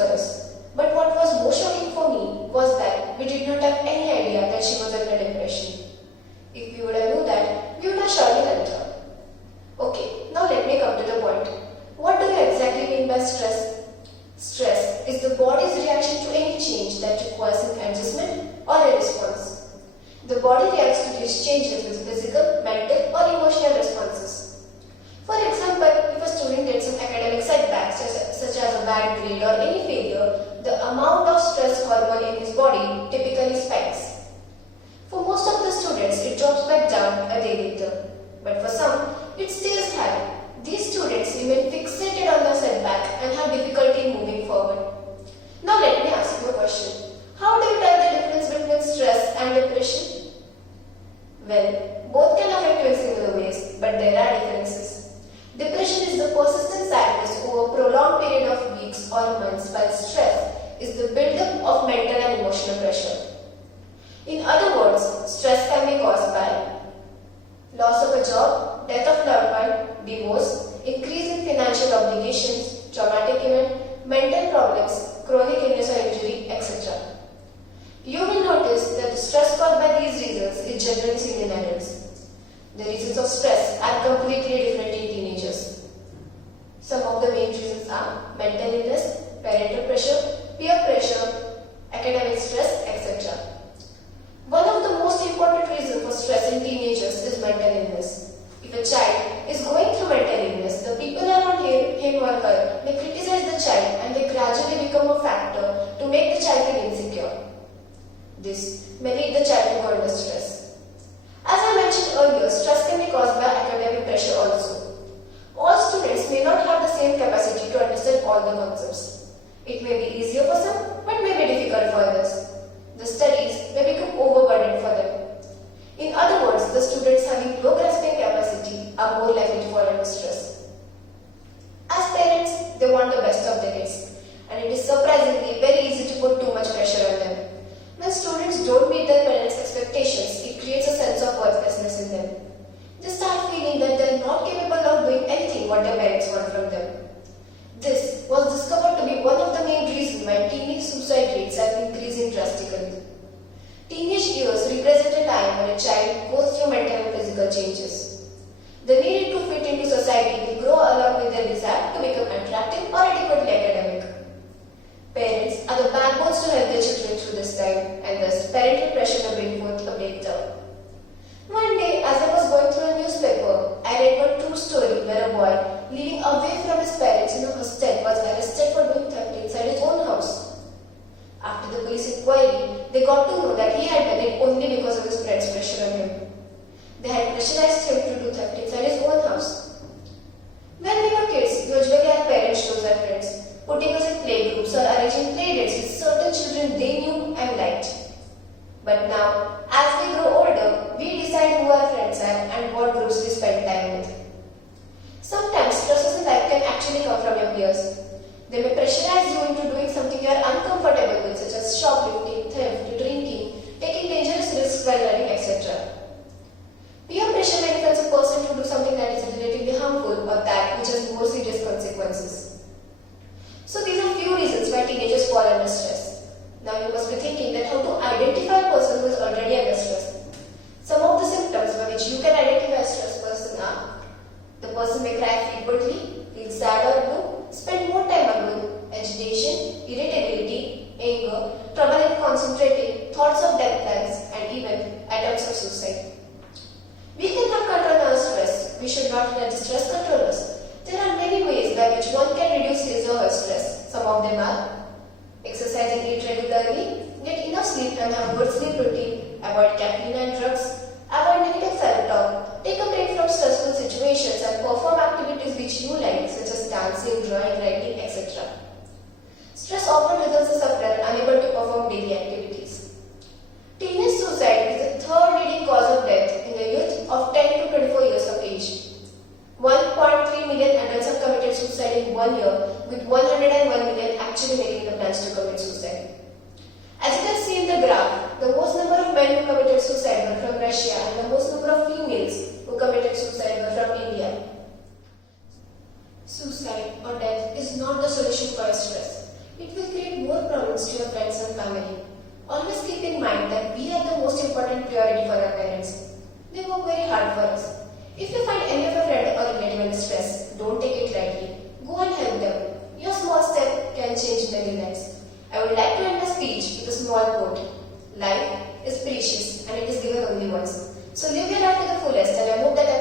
for us. But what was more shocking for me was that we did not have any idea that she was under depression. If we would have known that, we would have surely helped her. Okay, now let me come to the point. What do you exactly mean by stress? Stress is the body's reaction to any change that requires an adjustment or a response. The body reacts to these changes with physical, mental or emotional responses. For example, if a student gets some academic setbacks such as a bad grade or any failure, the amount of stress hormone in his body typically spikes. For most of the students, it drops back down a day later. But for some, it stays high. These students remain fixated on the setback and have difficulty moving forward. Now let me ask you a question. How do you tell the difference between stress and depression? Well, both can affect you in similar ways, but there are differences. Depression is the persistent sadness over a prolonged period of weeks or months, while stress is the buildup of mental and emotional pressure. In other words, stress can be caused by loss of a job, death of loved one, divorce, increase in financial obligations, traumatic event, mental problems, chronic illness or injury, etc. You will notice that the stress caused by these reasons is generally seen in adults. The reasons of stress are completely different in teenagers. Some of the main reasons are mental illness, parental pressure, peer pressure, academic stress, etc. One of the most important reasons for stress in teenagers is mental illness. If a child is going through mental illness, the people around him or her may criticize the child and they gradually become a factor to make the child feel insecure. This may lead the child to go under stress. As I mentioned earlier, stress can be caused by academic pressure also. All students may not have the same capacity to understand all the concepts. It may be easier for some, but may be difficult for others. The studies may become overburdened for them. In other words, the students having low grasping capacity are more likely to fall under stress. As parents, they want the best of their kids, and it is surprisingly very easy to put too much pressure on them. When students don't meet their parents' expectations, it creates a sense of worthlessness in them. They start feeling that they are not capable of doing anything what their parents want from them. This was discovered to be one of the main reasons why teenage suicide rates have increased drastically. Teenage years represent a time when a child goes through mental and physical changes. The need to fit into society will grow along with their desire to become attractive or adequately academic. Parents are the backbones to help their children through this time, and thus parental pressure may bring forth a breakdown. One day, as I was going through a newspaper, I read one true story where a boy living away from his parents in a hostel was arrested for doing theft inside his own house. After the police inquiry, they got to know that he had done it only because of his friends' pressure on him. They had pressurized him to do theft inside his own house. When we were kids, usually our parents chose our friends, putting us in playgroups or arranging playdates with certain children they knew and liked. But now, as we grow older, we decide who our friends are and what groups we spend time with. Sometimes stresses in life can actually come from your peers. They may pressurize you into doing something you are uncomfortable with, such as shoplifting, theft, drinking, taking dangerous risks while learning, etc. Peer pressure may influence a person to do something that is relatively harmful or that which has more serious consequences. So these are few reasons why teenagers fall under stress. Now you must be thinking that how to identify a person who is already under stress. Some of the symptoms by which you can identify a stressed person are: the person may cry frequently, feel sad or blue, spend more time alone, agitation, irritability, anger, trouble in concentrating, thoughts of death plans, and even attempts of suicide. We can have control on our stress. We should not let the stress control us. There are many ways by which one can reduce his or her stress. Some of them are: exercise and eat regularly, get enough sleep and have good sleep routine, avoid caffeine and drugs, avoid negative self-talk, take a break from stressful situations and perform activities which you like, such as dancing, drawing, writing, etc. Stress often results in a sufferer unable to perform daily activities. Teenage suicide is the third leading cause of death in the youth of 10 to 24 years of age. 1.3 million adults have committed suicide in 1 year, with 101 million actually making the plans to commit suicide. As you can see in the graph, the most number of men who committed suicide were from Russia and the most number of females who committed suicide were from India. Suicide or death is not the solution for stress. it will create more problems to your friends and family. Always keep in mind that we are the most important priority for our parents. They work very hard for us. If you find any of your friend or relative in distress, don't take it lightly. Go and help them. Your small step can change many lives. I would like to end my speech with a small quote. Life is precious and it is given only once. So live your life to the fullest, and I hope that I